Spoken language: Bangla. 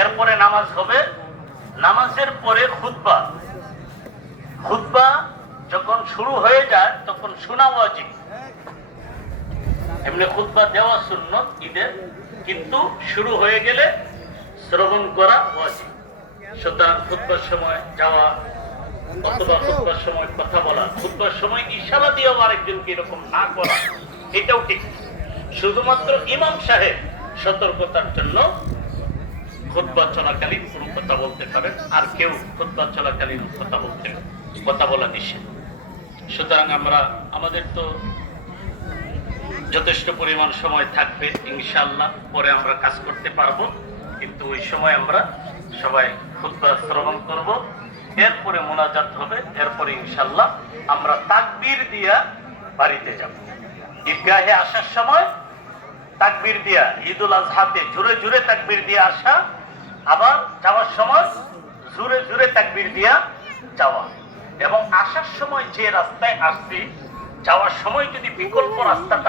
এরপরে নামাজ হবে, নামাজের পরে খুতবা। খুতবা যখন শুরু হয়ে যায় তখন শোনা ওয়াজিব। এমনি খুতবা দেওয়া সুন্নত ঈদের, কিন্তু শুরু হয়ে গেলে শ্রবণ করা ওয়াজিব। সুতরাং খুতবার সময় যাওয়া অথবা খুতবার সময় কথা বলা, খুতবার সময় ইশারা দিয়েও আরেকজনকে এরকম না করা, এটাও ঠিক। শুধুমাত্র ইমাম সাহেব সতর্কতার জন্য খুতবা চলাকালীন কোনো কথা বলতে পারেন, আর কেউ খুতবা চলাকালীন কথা বলা নিষেধ। সুতরাং আমাদের তো যথেষ্ট পরিমাণ সময় থাকবে ইনশাআল্লাহ, পরে আমরা কাজ করতে পারবো, কিন্তু ওই সময় আমরা সবাই খুতবা শ্রবণ করব, এরপরে মোনাজাত হবে, এরপরে ইনশাআল্লাহ আমরা তাকবীর দিয়া বাড়িতে যাব। ঈদগাহে আসার সময় তাকবীর দিয়া, ঈদুল আজহাতে জোরে জোরে তাকবীর দিয়ে আসা, আবার যাওয়ার সময় জোরে জোরে তাকবীর দিয়া যাওয়া। এবং আসার সময় যে রাস্তায় আসছি, যাওয়ার সময় যদি বিকল্প রাস্তাটা